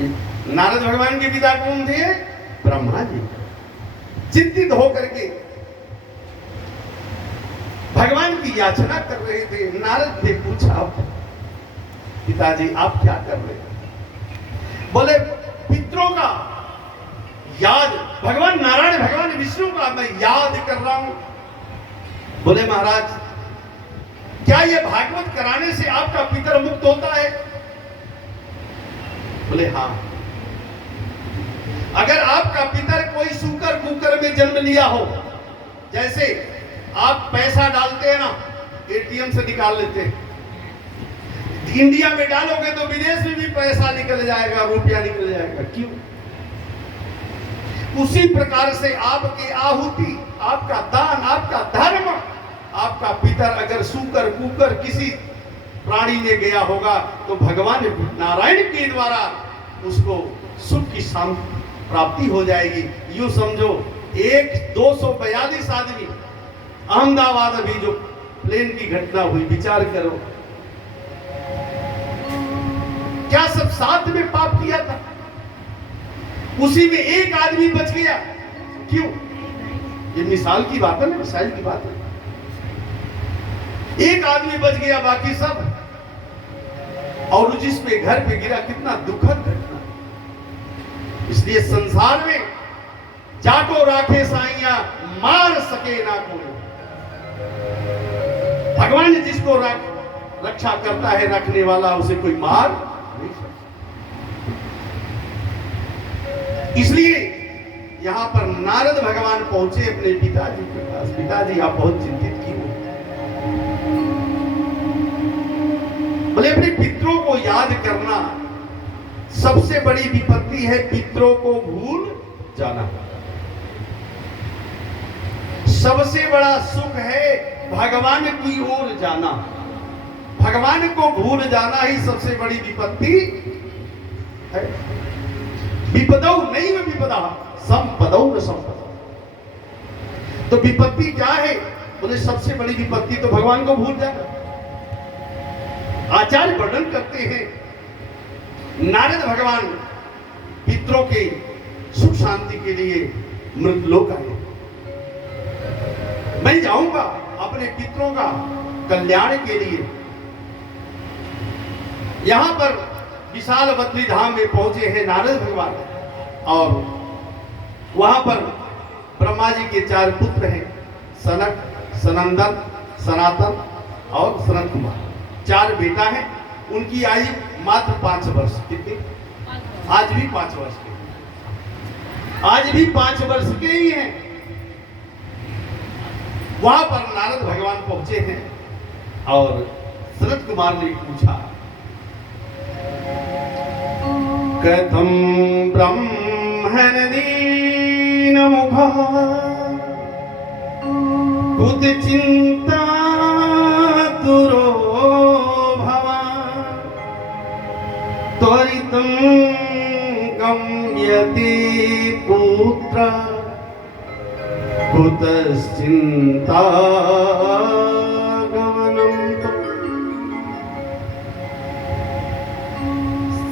नारद भगवान के पिता कौन थे? ब्रह्मा जी। चिंतित होकर के भगवान की याचना कर रहे थे। नारद ने पूछा, पिताजी आप क्या कर रहे हैं? बोले पितरों का याद, भगवान नारायण भगवान विष्णु का मैं याद कर रहा हूं। बोले महाराज क्या ये भागवत कराने से आपका पितर मुक्त होता है? बोले हां। अगर आपका पितर कोई सूकर कुकर में जन्म लिया हो, जैसे आप पैसा डालते हैं ना, एटीएम से निकाल लेते हैं, इंडिया में डालोगे तो विदेश में भी पैसा निकल जाएगा, रुपया निकल जाएगा। क्यों? उसी प्रकार से आपकी आहुति, आपका दान, आपका धर्म, आपका पितर अगर सूकर कुकर किसी प्राणी ने गया होगा तो भगवान नारायण के द्वारा उसको सुख की शांति प्राप्ति हो जाएगी। यूं समझो 242 आदमी अहमदाबाद अभी जो प्लेन की घटना हुई, विचार करो, क्या सब साथ में पाप किया था? उसी में एक आदमी बच गया। क्यों? ये मिसाल की बात है ना, मिसाल की बात है। एक आदमी बच गया, बाकी सब, और जिस पे घर पे गिरा, कितना दुखद घटना। इसलिए संसार में जाको राखे साइया मार सके ना कोई। भगवान जिसको रक्षा करता है, रखने वाला, उसे कोई मार नहीं सकता। इसलिए यहां पर नारद भगवान पहुंचे अपने पिताजी के पास। पिताजी आप बहुत चिंतित क्यों? बोले अपने पितरों को याद करना सबसे बड़ी विपत्ति है, पितरों को भूल जाना। सबसे बड़ा सुख है भगवान की ओर जाना। भगवान को भूल जाना ही सबसे बड़ी विपत्ति है। विपदौ नैव विपदा संपदौ न संपदा। तो विपत्ति क्या है? बोले सबसे बड़ी विपत्ति तो भगवान को भूल जाना। आचार्य वर्णन करते हैं, नारद भगवान पितरों के सुख शांति के लिए मृतलोक आए। मैं जाऊंगा अपने पितरों का कल्याण के लिए। यहां पर विशाल बद्री धाम में पहुंचे हैं नारद भगवान, और वहां पर ब्रह्मा जी के 4 पुत्र हैं, सनक, सनंदन, सनातन और सनत कुमार। 4 बेटा हैं। उनकी आयु मात्र 5 वर्ष। कितनी? आज भी 5 वर्ष के, आज भी 5 वर्ष के ही हैं। वहां पर नारद भगवान पहुंचे हैं और सनत कुमार ने पूछा, कथम ब्रह्मण दीन मुखः कुत चिंता तुरो भवान् त्वरितं गम्यति पुत्र कुतश्चिंता गमनम्।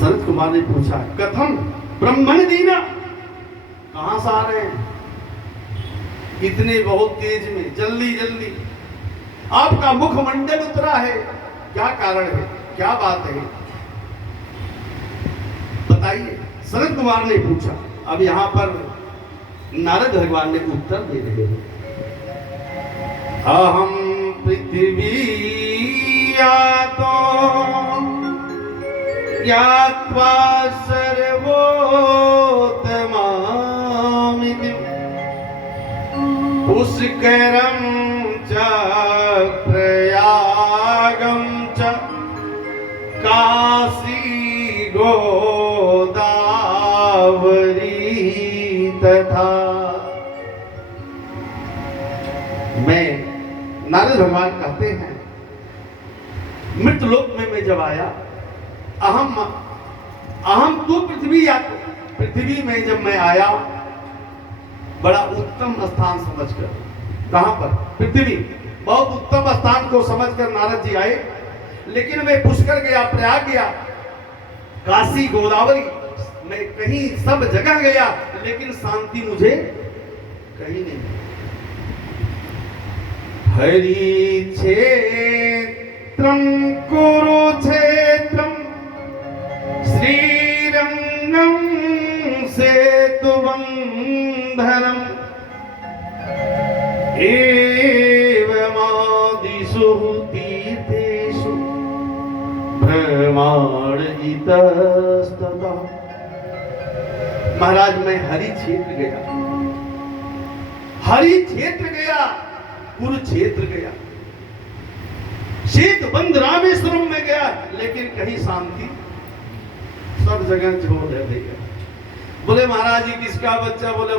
सनत कुमार ने पूछा, कथम ब्रह्मण दीना, कहां से आ रहे हैं इतने बहुत तेज में, जल्दी जल्दी आपका मुखमंडल उतरा है, क्या कारण है, क्या बात है, बताइए। सनत कुमार ने पूछा। अब यहां पर नारद भगवान ने उत्तर दे रहे हैं, अहम पृथ्वी यातो ज्ञात्वा सर्वोत्तमामिति पुष्करं च प्रयागं च काशी गोदावरी तथा। मैं नारद भगवान कहते हैं, मृतलोक में मैं जब आया, अहम तो पृथ्वी या पृथ्वी में जब मैं आया, बड़ा उत्तम स्थान समझकर, कहां पर? पृथ्वी, बहुत उत्तम स्थान को समझकर नारद जी आए। लेकिन मैं पुष्कर गया, प्रयाग गया, काशी गोदावरी मैं कहीं सब जगह गया लेकिन शांति मुझे कहीं नहीं। हरि क्षेत्रम कुरुक्षेत्रम श्रीरंगम सेतुबंधनम एवमादिषु तीर्थेषु भ्रमणितस्ततः। महाराज मैं हरि क्षेत्र गया, हरि क्षेत्र गया, कुरुक्षेत्र गया, सेतुबंध रामेश्वरम में गया, लेकिन कहीं शांति, सब जगह छोड़ देगा। बोले महाराज जी किसका बच्चा? बोले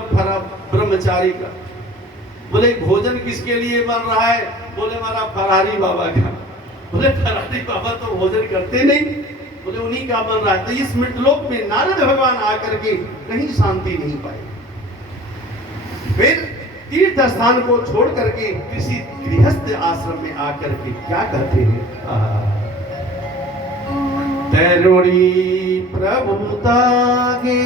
ब्रह्मचारी का। बोले भोजन किसके लिए बन रहा है? बोले हमारा फरारी बाबा का। बोले फरारी बाबा तो भोजन करते नहीं, बोले उन्हीं का बन रहा है। तो इस मृतलोक में नारद भगवान आकर के कहीं शांति नहीं पाए। फिर तीर्थ स्थान को छोड़ करके किसी गृहस्थ आश्रम में आकर के क्या कहते हैं? तरुणी प्रभुता गे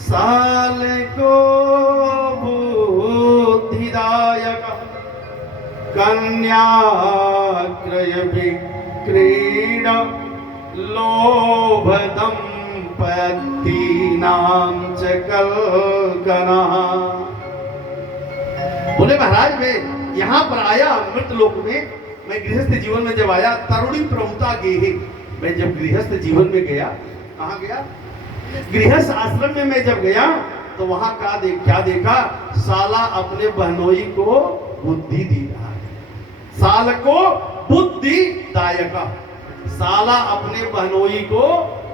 साल को बुद्धिदायक कन्या क्रय विक्रीड लोभ दंपति नाम च कल्कना। बोले महाराज मैं यहाँ पर आया मृतलोक में, मैं गृहस्थ जीवन में जब आया, तरुणी प्रभुता गेहे, मैं जब गृहस्थ जीवन में गया, कहाँ गया? गृहस्थ आश्रम में मैं जब गया तो वहां क्या देखा? साला अपने बहनोई को बुद्धि दी रहा है। साल को बुद्धि दायक, साला अपने बहनोई को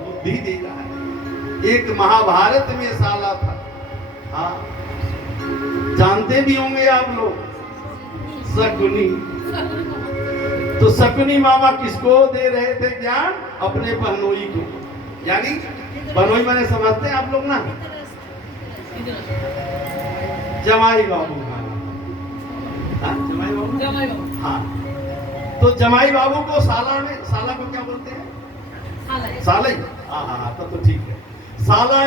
बुद्धि दे रहा है। एक महाभारत में साला था, हाँ जानते भी होंगे आप लोग, शकुनी। तो शकुनी मामा किसको दे रहे थे ज्ञान? अपने बहनोई को। यानी बहनोई माने समझते हैं आप लोग ना? जमाई बाबू। हाँ जमाई बाबू, हाँ। तो जमाई बाबू को साला को क्या बोलते हैं? साला ही। हाँ हाँ हाँ, तो ठीक है। साला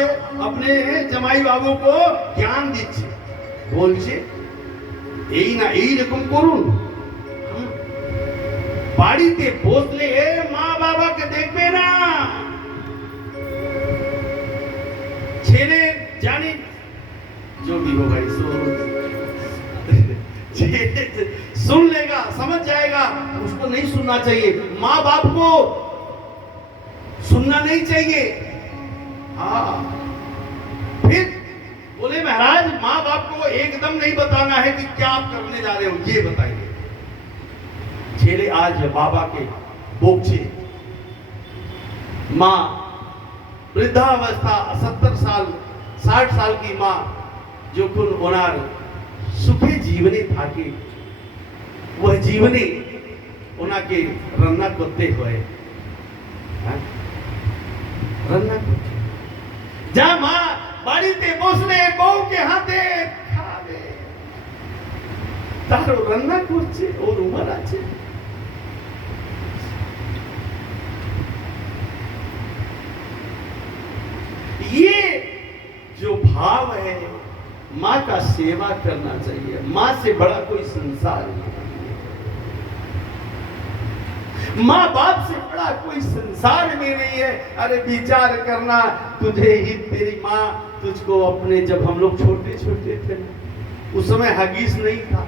अपने जमाई बाबू को ज्ञान दीजिए, বলছে এই না এইরকম করুন। বাড়িতে বসলে মা বাবাকে দেখবে না, ছেলে জানি जो भी हो भाई सुन लेगा, समझ जाएगा, उसको नहीं सुनना चाहिए। माँ बाप को सुनना नहीं चाहिए। हाँ फिर बोले महाराज माँ बाप को एकदम नहीं बताना है कि क्या आप करने जा रहे हो, ये बताइए। छेले आज बाबा के बोझे, माँ वृद्धावस्था 70 साल 60 साल की माँ जो कुल ओनार सुखे जीवने था कि वह जीवने ओना के रन्ना करते हुए रन्ना करते जा माँ বাড়িতে বসলে বউকে হাতে খাবে, তারও রান্না করছে, ওর উমর আছে। ये जो भाव है माँ का सेवा करना चाहिए। माँ से बड़ा कोई संसार नहीं, माँ बाप से बड़ा कोई संसार में नहीं है। अरे विचार करना, तुझे ही तेरी माँ तुझको अपने, जब हम लोग छोटे छोटे थे उस समय हगीज नहीं था,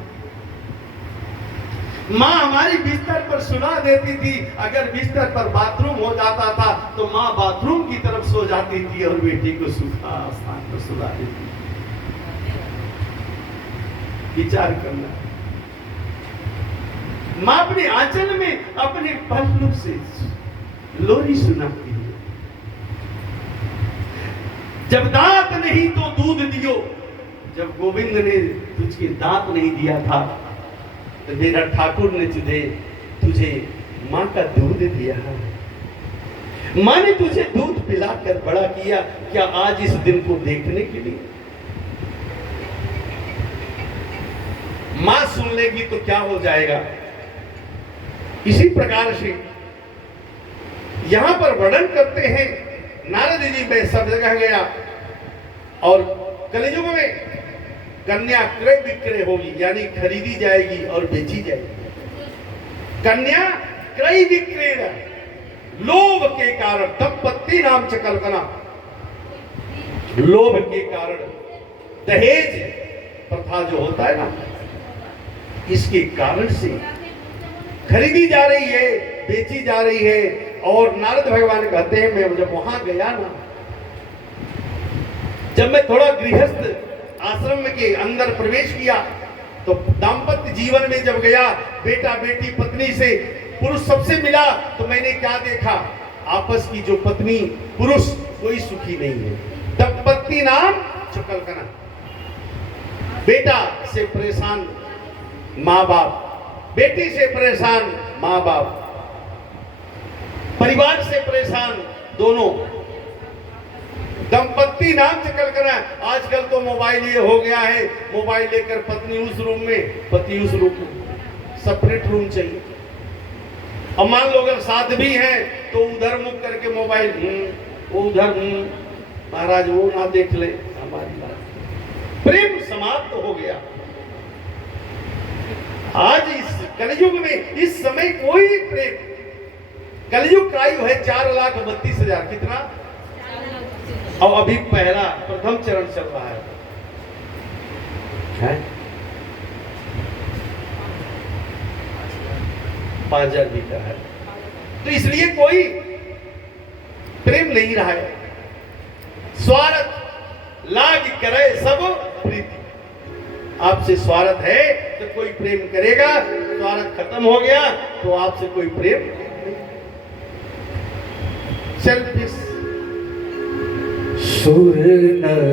माँ हमारी बिस्तर पर सुला देती थी। अगर बिस्तर पर बाथरूम हो जाता था तो माँ बाथरूम की तरफ सो जाती थी और बेटी को सूखा स्थान पर सुला देती। विचार करना, माँ अपने आंचल में अपने पल्लू से लोरी सुनाती है। जब दांत नहीं तो दूध दियो, जब गोविंद ने तुझे दांत नहीं दिया था तो मेरा ठाकुर ने तुझे माँ का दूध दिया। माँ ने तुझे दूध पिलाकर बड़ा किया, क्या आज इस दिन को देखने के लिए? माँ सुन लेगी तो क्या हो जाएगा? इसी प्रकार से यहां पर वर्णन करते हैं नारद जी में सब जगह गया और कलियुग में कन्या क्रय विक्रय होगी, यानी खरीदी जाएगी और बेची जाएगी। कन्या क्रय विक्रय, लोभ के कारण, दंपत्ति नाम च कल्पना, लोभ के कारण दहेज प्रथा जो होता है ना, इसके कारण से खरीदी जा रही है, बेची जा रही है। और नारद भगवान कहते हैं, मैं जब वहां गया ना, जब मैं थोड़ा गृहस्थ आश्रम के अंदर प्रवेश किया, तो दाम्पत्य जीवन में जब गया, बेटा बेटी पत्नी से पुरुष सबसे मिला, तो मैंने क्या देखा, आपस की जो पत्नी पुरुष कोई सुखी नहीं है। दंपत्ति नाम चुकलकना, बेटा से परेशान माँ बाप, बेटी से परेशान माँ बाप, परिवार से परेशान दोनों, दंपत्ति नाम से कल्पना। आजकल तो मोबाइल ये हो गया है, मोबाइल लेकर पत्नी उस रूम में, पति उस रूम में, सेपरेट रूम चाहिए। अब मान लो अगर साथ भी हैं तो उधर मुख करके मोबाइल, वो उधर, महाराज वो ना देख ले हमारी बात। प्रेम समाप्त हो गया। आज इस कलयुग में, इस समय कोई प्रेम, कलयुग का आयु है 4,32,000, कितना? और अभी पहला प्रथम चरण चल रहा है, 5,000 भी का है। तो इसलिए कोई प्रेम नहीं रहा है। स्वार्थ लाग करे सब प्रीति, आपसे स्वार्थ है तो कोई प्रेम करेगा, स्वार्थ खत्म हो गया तो आपसे कोई प्रेम नहीं। सेल्फिश सुर नर